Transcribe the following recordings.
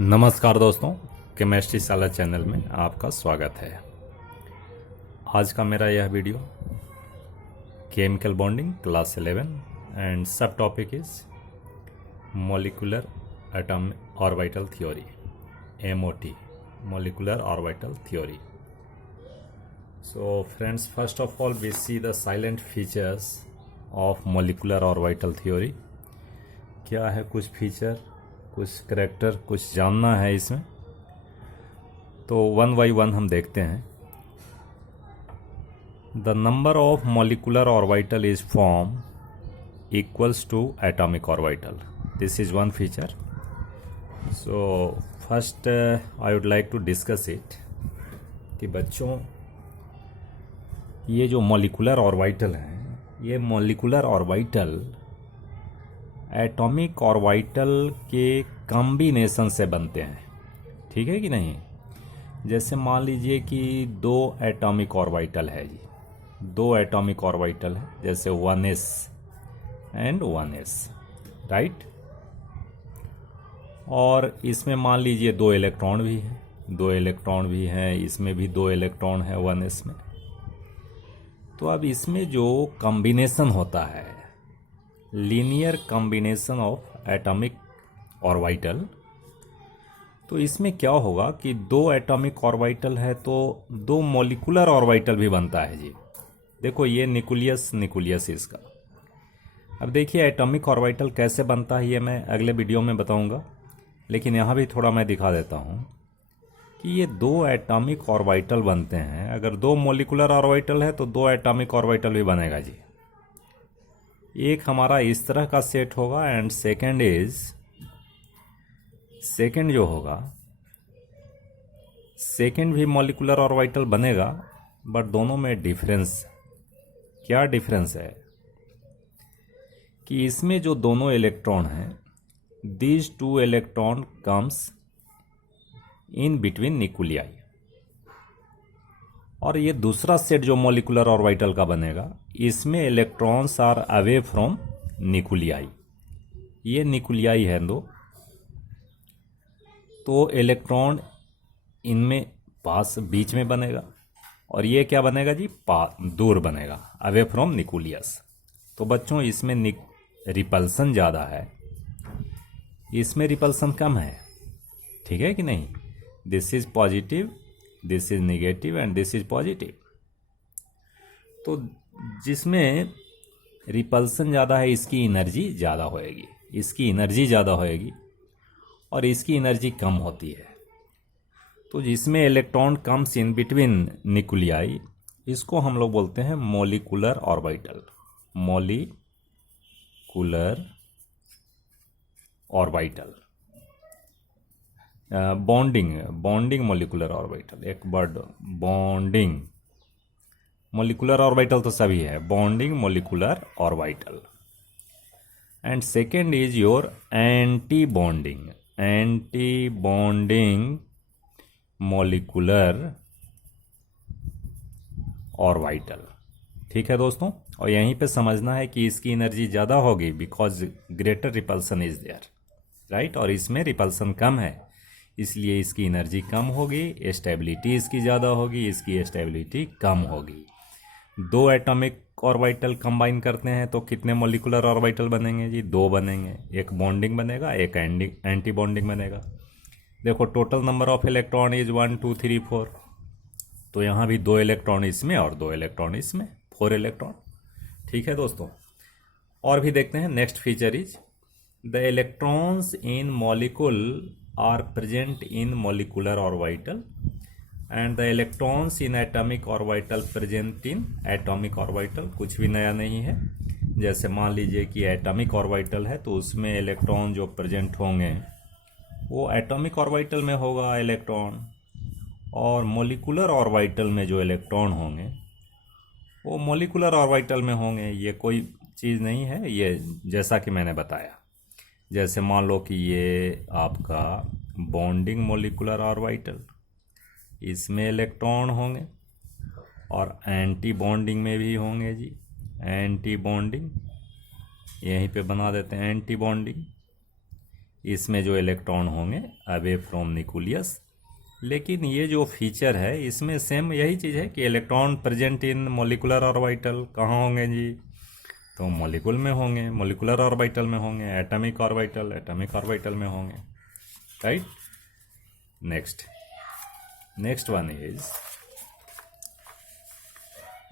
नमस्कार दोस्तों, केमिस्ट्री साला चैनल में आपका स्वागत है। आज का मेरा यह video chemical bonding class 11 and सब topic is molecular atom orbital theory, MOT, molecular orbital theory. So friends, first of all we see the silent features of molecular orbital theory। क्या है कुछ फीचर, कुछ करैक्टर, कुछ जानना है इसमें, तो वन बाई वन हम देखते हैं। The number of molecular orbital is form equals to atomic orbital, this is one feature. So first I would like to discuss it कि बच्चों ये जो मॉलिक्यूलर ऑर्बिटल हैं, ये मॉलिक्यूलर ऑर्बिटल एटॉमिक ऑर्बिटल के कॉम्बिनेशन से बनते हैं, ठीक है कि नहीं। जैसे मान लीजिए कि दो एटॉमिक ऑर्बिटल है जी, दो एटॉमिक ऑर्बिटल है, जैसे 1s एंड 1s, राइट। और इसमें मान लीजिए दो इलेक्ट्रॉन भी हैं, दो इलेक्ट्रॉन भी हैं, इसमें भी दो इलेक्ट्रॉन है 1s में। तो अब इसमें जो कॉम्बिनेशन होता है, linear combination of atomic orbital, तो इसमें क्या होगा कि दो एटॉमिक ऑर्बिटल है तो दो मॉलिक्यूलर ऑर्बिटल भी बनता है जी। देखो ये न्यूक्लियस इसका। अब देखिए एटॉमिक ऑर्बिटल कैसे बनता है ये मैं अगले वीडियो में बताऊंगा, लेकिन यहाँ भी थोड़ा मैं दिखा देता हूँ कि ये दो एटॉमिक ऑर्बिटल बनते हैं। अगर दो मॉलिक्यूलर ऑर्बिटल है तो दो एटॉमिक ऑर्बिटल भी बनेगा जी। एक हमारा इस तरह का सेट होगा एंड सेकेंड जो होगा, सेकेंड भी मॉलिक्यूलर ऑर्बिटल बनेगा, बट दोनों में डिफरेंस, क्या डिफरेंस है कि इसमें जो दोनों इलेक्ट्रॉन हैं, these two electron comes in between nuclei, और ये दूसरा सेट जो मॉलिक्यूलर ऑर्बिटल का बनेगा, इसमें electrons are away from nuclei. ये न्यूक्लियाई है दो, तो इलेक्ट्रॉन इनमें पास बीच में बनेगा, और ये क्या बनेगा जी, दूर बनेगा, अवे फ्रॉम न्यूक्लियस। तो बच्चों इसमें रिपल्सन ज़्यादा है, इसमें रिपल्सन कम है, ठीक है कि नहीं। This is positive, this is negative and this is positive. तो जिसमें रिपल्सन ज़्यादा है इसकी एनर्जी ज़्यादा होएगी, इसकी एनर्जी ज़्यादा होएगी, और इसकी एनर्जी कम होती है। तो जिसमें electron comes in between nuclei, इसको हम लोग बोलते हैं molecular orbital, molecular orbital. Bonding molecular orbital, एक वर्ड बॉन्डिंग। मॉलिक्यूलर ऑर्बिटल तो सभी है, bonding molecular orbital. And second is your anti bonding molecular orbital, ठीक है दोस्तों। और यहीं पे समझना है कि इसकी एनर्जी ज़्यादा होगी because greater repulsion is there, right. और इसमें रिपल्सन कम है, इसलिए इसकी एनर्जी कम होगी, स्टेबिलिटी इसकी ज़्यादा होगी, इसकी स्टेबिलिटी कम होगी। दो एटॉमिक ऑर्बिटल कंबाइन करते हैं तो कितने मॉलिक्यूलर ऑर्बिटल बनेंगे जी, दो बनेंगे, एक बॉन्डिंग बनेगा, एक एंटी बॉन्डिंग बनेगा। देखो total number of electron is 1 2 3 4, तो यहाँ भी दो इलेक्ट्रॉन इसमें और दो इलेक्ट्रॉन इसमें, 4 इलेक्ट्रॉन, ठीक है दोस्तों। और भी देखते हैं। Next feature is the electrons in molecule are present in molecular orbital and the electrons in atomic orbital present in atomic orbital। कुछ भी नया नहीं है। जैसे मान लीजिए कि एटॉमिक ऑर्बिटल है तो उसमें इलेक्ट्रॉन जो प्रेजेंट होंगे वो एटॉमिक ऑर्बिटल में होगा इलेक्ट्रॉन, और मॉलिक्यूलर ऑर्बिटल में जो इलेक्ट्रॉन होंगे वो मॉलिक्यूलर ऑर्बिटल में होंगे। ये कोई चीज़ नहीं है, ये जैसा कि मैंने बताया। जैसे मान लो कि ये आपका बॉन्डिंग मॉलिक्यूलर ऑर्बिटल, इसमें इलेक्ट्रॉन होंगे, और एंटी बॉन्डिंग में भी होंगे जी, एंटी बॉन्डिंग, यहीं पे बना देते हैं एंटी बॉन्डिंग। इसमें जो इलेक्ट्रॉन होंगे अवे फ्रॉम न्यूक्लियस। लेकिन ये जो फीचर है इसमें सेम यही चीज़ है कि electron present in molecular orbital कहाँ होंगे जी, तो मॉलिक्यूल में होंगे, मॉलिकुलर ऑर्बिटल में होंगे, एटॉमिक ऑर्बिटल में होंगे, right. Next one is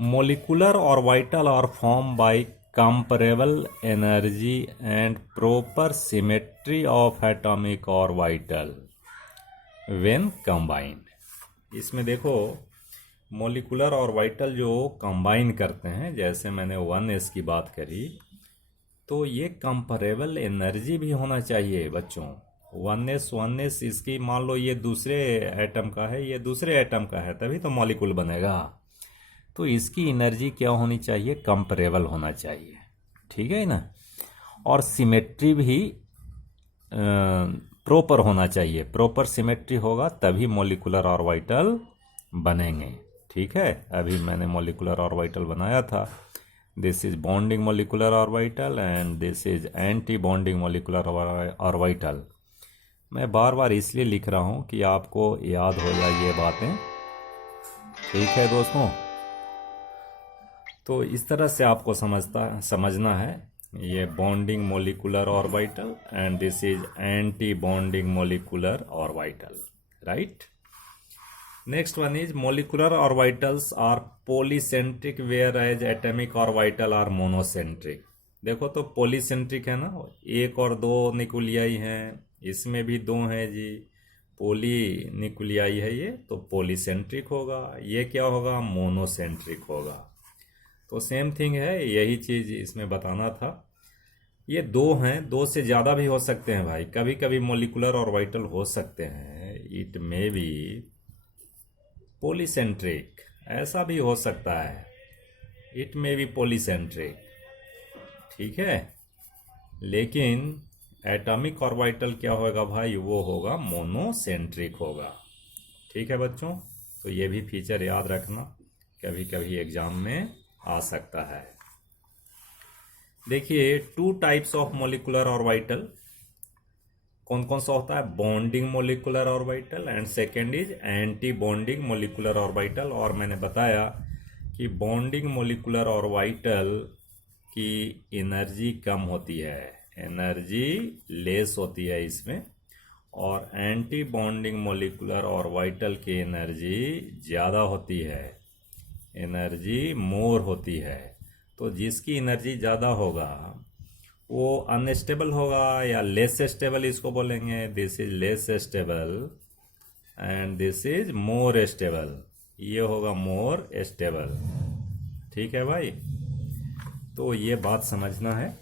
molecular orbital are formed by comparable energy and proper symmetry of atomic orbital when combined। इसमें देखो मोलिकुलर ऑर्बिटल जो कंबाइन करते हैं, जैसे मैंने 1s की बात करी, तो ये कंपेरेबल एनर्जी भी होना चाहिए बच्चों। 1s इसकी मान लो ये दूसरे एटम का है, ये दूसरे एटम का है, तभी तो मॉलिक्यूल बनेगा। तो इसकी एनर्जी क्या होनी चाहिए, कंपेरेबल होना चाहिए, ठीक है ना। और सिमेट्री भी प्रॉपर होना चाहिए, प्रॉपर सिमेट्री होगा तभी मॉलिकुलर ऑर्बिटल बनेंगे, ठीक है। अभी मैंने मॉलिकुलर ऑर्बिटल बनाया था, this is bonding molecular orbital and this is anti bonding molecular orbital. मैं बार बार इसलिए लिख रहा हूँ कि आपको याद हो जाए ये बातें, ठीक है दोस्तों। तो इस तरह से आपको समझना है, ये bonding molecular orbital and this is anti bonding molecular orbital, right. Next one is molecular orbitals are polycentric where as atomic orbital are monocentric. देखो तो पॉलीसेंट्रिक है ना, एक और दो न्यूक्लियाई हैं, इसमें भी दो हैं जी, पॉली न्यूक्लियाई है ये, तो पॉलीसेंट्रिक होगा। ये क्या होगा, मोनोसेंट्रिक होगा। तो सेम थिंग है, यही चीज़ इसमें बताना था। ये दो हैं, दो से ज़्यादा भी हो सकते हैं भाई, कभी कभी मोलिकुलर ऑर्बिटल हो सकते हैं, इट मे बी पॉलीसेंट्रिक, ऐसा भी हो सकता है, इट मे बी पॉलीसेंट्रिक, ठीक है। लेकिन एटॉमिक ऑर्बिटल क्या होगा भाई, वो होगा मोनोसेंट्रिक होगा, ठीक है बच्चों। तो ये भी फीचर याद रखना, कभी कभी एग्जाम में आ सकता है। देखिए 2 टाइप्स ऑफ मोलिकुलर ऑर्बिटल, कौन कौन सा होता है, bonding molecular orbital and second is anti bonding molecular orbital. और मैंने बताया कि बॉन्डिंग मोलिकुलर ऑर्बिटल की एनर्जी कम होती है, एनर्जी लेस होती है इसमें, और एंटी बॉन्डिंग मोलिकुलर ऑर्बिटल की एनर्जी ज़्यादा होती है, एनर्जी मोर होती है। तो जिसकी एनर्जी ज़्यादा होगा वो अनस्टेबल होगा या लेस स्टेबल इसको बोलेंगे, this is less stable and this is more stable, ये होगा मोर स्टेबल, ठीक है भाई। तो ये बात समझना है,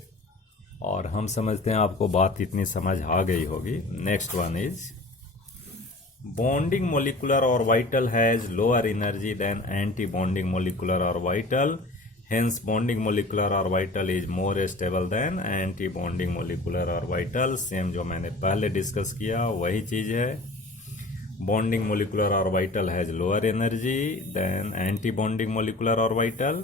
और हम समझते हैं आपको बात इतनी समझ आ गई होगी। Next one is bonding molecular orbital has lower energy than anti-bonding molecular orbital, hence bonding molecular orbital is more stable than anti-bonding molecular orbital। Same जो मैंने पहले डिस्कस किया वही चीज़ है, bonding molecular orbital has lower energy than anti-bonding molecular orbital,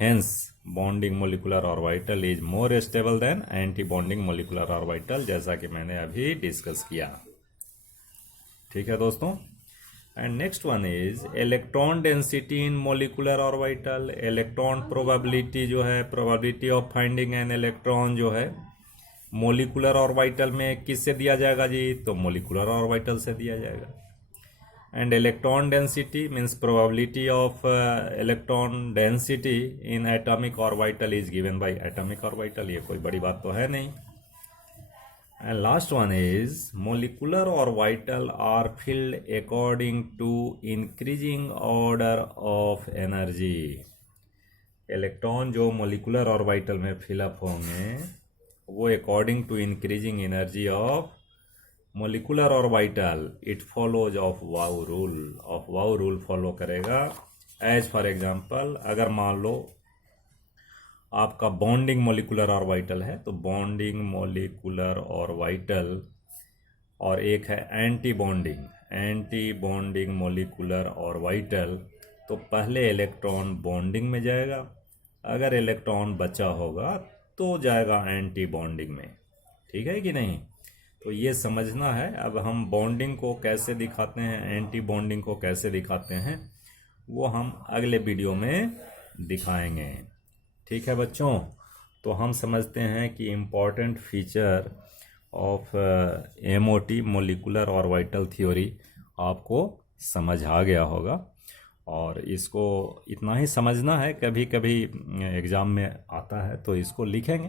hence bonding molecular orbital is more stable than anti-bonding molecular orbital, जैसा कि मैंने अभी डिस्कस किया, ठीक है दोस्तों। And next one is electron density in molecular orbital. Electron probability जो है, probability of finding an electron जो है मोलिकुलर ऑर्बिटल में किससे दिया जाएगा जी, तो मोलिकुलर ऑर्बिटल से दिया जाएगा। And electron density means probability of electron density in atomic orbital is given by atomic orbital, ये कोई बड़ी बात तो है नहीं। And last one is molecular orbital are filled according to increasing order of energy। Electron जो molecular orbital में fill up होंगे वो according to increasing energy of molecular orbital, it follows Aufbau rule, Aufbau rule follow करेगा। As for example, अगर मान लो आपका bonding molecular orbital है, तो बॉन्डिंग मोलिकुलर ऑर्बिटल, और एक है एंटी बॉन्डिंग मोलिकुलर ऑर्बिटल, तो पहले इलेक्ट्रॉन बॉन्डिंग में जाएगा, अगर इलेक्ट्रॉन बचा होगा तो जाएगा एंटी बॉन्डिंग में, ठीक है कि नहीं। तो ये समझना है। अब हम बॉन्डिंग को कैसे दिखाते हैं, एंटी बॉन्डिंग को कैसे दिखाते हैं, वो हम अगले वीडियो में दिखाएंगे। ठीक है बच्चों, तो हम समझते हैं कि important feature of MOT molecular orbital theory आपको समझ आ गया होगा, और इसको इतना ही समझना है। कभी कभी एग्ज़ाम में आता है तो इसको लिखेंगे।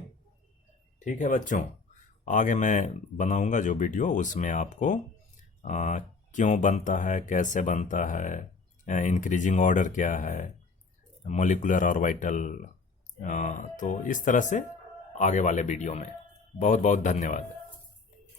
ठीक है बच्चों, आगे मैं बनाऊंगा जो वीडियो, उसमें आपको क्यों बनता है, कैसे बनता है, इंक्रीजिंग ऑर्डर क्या है, मोलिकुलर ऑर्बिटल, तो इस तरह से आगे वाले वीडियो में। बहुत बहुत धन्यवाद।